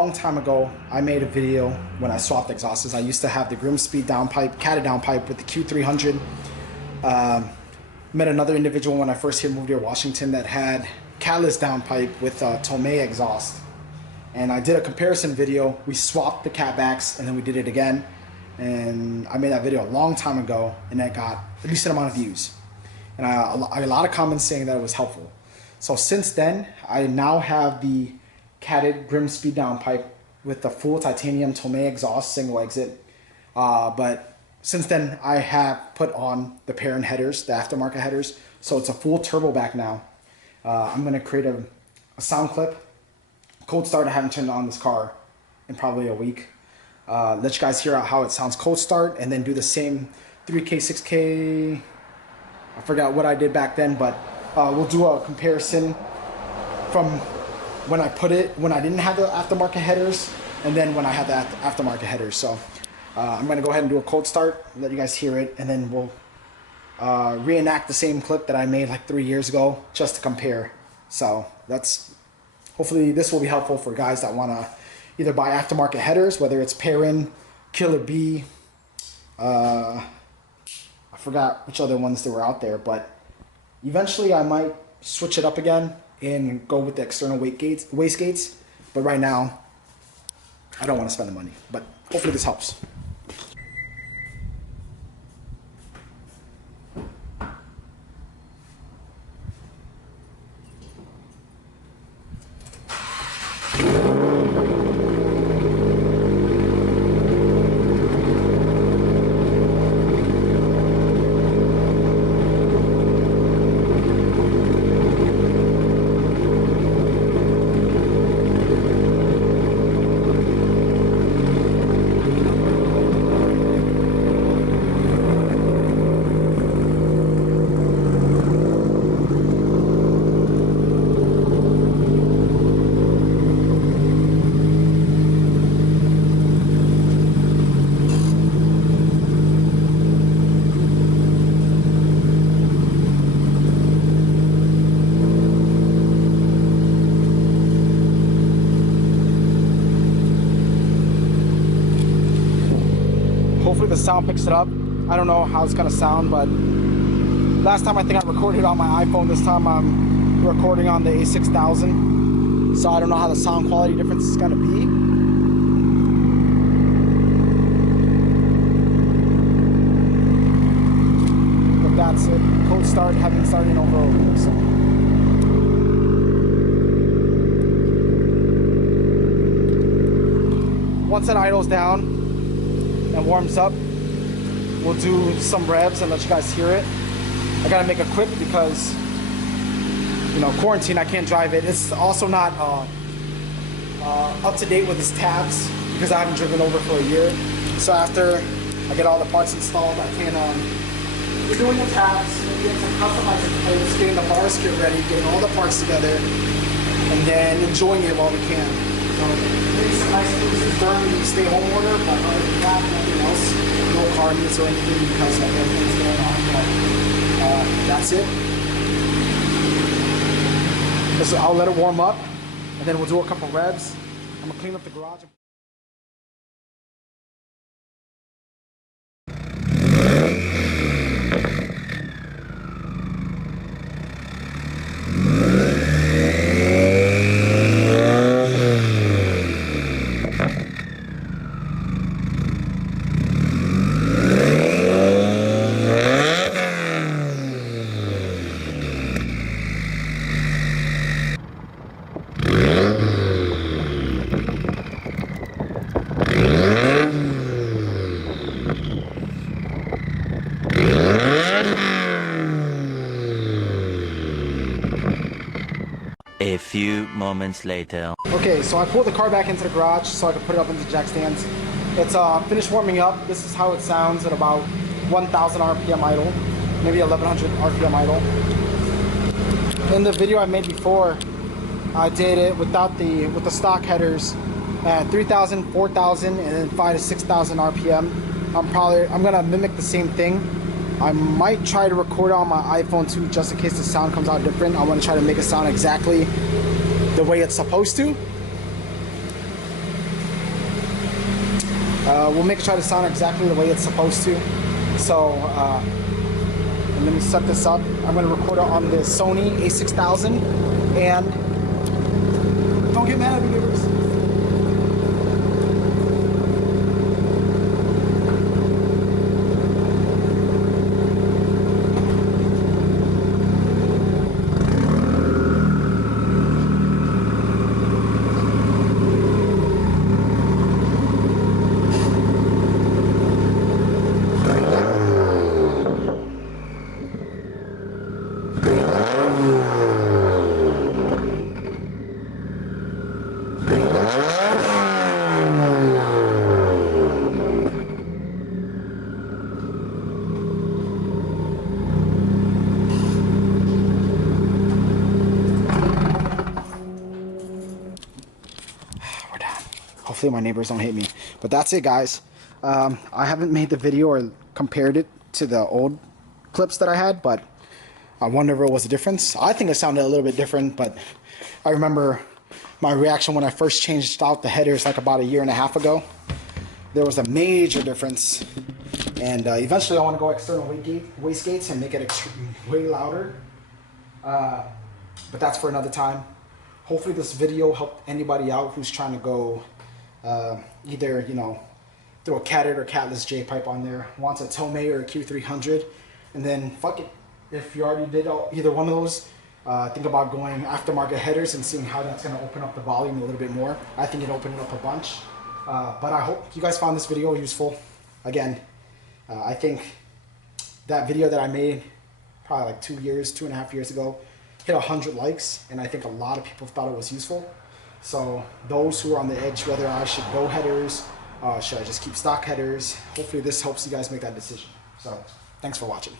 long time ago, I made a video when I swapped exhausts. I used to have the Grimmspeed downpipe, catted downpipe with the Q300. Met another individual when I first moved here, Washington, that had Catless downpipe with Tomei exhaust. And I did a comparison video. We swapped the catbacks and then we did it again. And I made that video a long time ago and that got a decent amount of views. And I got a lot of comments saying that it was helpful. So since then, I now have the catted Grimmspeed downpipe with the full titanium Tomei exhaust, single exit. But since then, I have put on the Perrin Headers, the aftermarket headers. So it's a full turbo back now. I'm gonna create a sound clip. Cold start, I haven't turned on this car in probably a week. Let you guys hear how it sounds cold start and then do the same 3K, 6K. I forgot what I did back then, but we'll do a comparison from when I didn't have the aftermarket headers and then when I had the aftermarket headers. So I'm gonna go ahead and do a cold start, let you guys hear it, and then we'll reenact the same clip that I made like 3 years ago just to compare. So hopefully this will be helpful for guys that wanna either buy aftermarket headers, whether it's Perrin, Killer B, I forgot which other ones there were out there, but eventually I might switch it up again and go with the external waste gates. But right now, I don't want to spend the money, but hopefully this helps. Hopefully the sound picks it up. I don't know how it's gonna sound, but last time I think I recorded on my iPhone. This time I'm recording on the A6000. So I don't know how the sound quality difference is gonna be. But that's it. Cold start, haven't started in over a week, so. Once it idles down and warms up, we'll do some revs and let you guys hear it. I gotta make it quick because, you know, quarantine, I can't drive it. It's also not up to date with its tabs because I haven't driven over for a year. So after I get all the parts installed, I can be doing the tabs, getting some customizing plates, getting the bar skid ready, getting all the parts together, and then enjoying it while we can. So maybe some nice cruises during the stay-home order, but other than that, nothing else. No car meets or anything because of everything's going on. But that's it. So I'll let it warm up, and then we'll do a couple revs. I'm gonna clean up the garage. A few moments later. Okay, so I pulled the car back into the garage so I could put it up into jack stands. It's finished warming up. This is how it sounds at about 1,000 RPM idle, maybe 1,100 RPM idle. In the video I made before, I did it with the stock headers at 3,000, 4,000, and then 5,000 to 6,000 RPM. I'm gonna mimic the same thing. I might try to record on my iPhone too, just in case the sound comes out different. I want to try to make it sound exactly the way it's supposed to. We'll make it try to sound exactly the way it's supposed to. So and let me set this up. I'm going to record it on the Sony a6000, and don't get mad at me, neighbors. Hopefully my neighbors don't hate me. But that's it, guys. I haven't made the video or compared it to the old clips that I had, but I wonder if it was a difference. I think it sounded a little bit different, but I remember my reaction when I first changed out the headers like about a year and a half ago. There was a major difference. And eventually I want to go external wastegates and make it way louder. But that's for another time. Hopefully this video helped anybody out who's trying to go either, you know, throw a Catless or Catless Jpipe on there, wants a Tomei or a Q300, and then fuck it. If you already did either one of those, think about going aftermarket headers and seeing how that's going to open up the volume a little bit more. I think it opened it up a bunch. But I hope you guys found this video useful. Again, I think that video that I made probably like 2.5 years ago hit 100 likes, and I think a lot of people thought it was useful. So those who are on the edge, whether I should go headers, should I just keep stock headers, hopefully this helps you guys make that decision. So thanks for watching.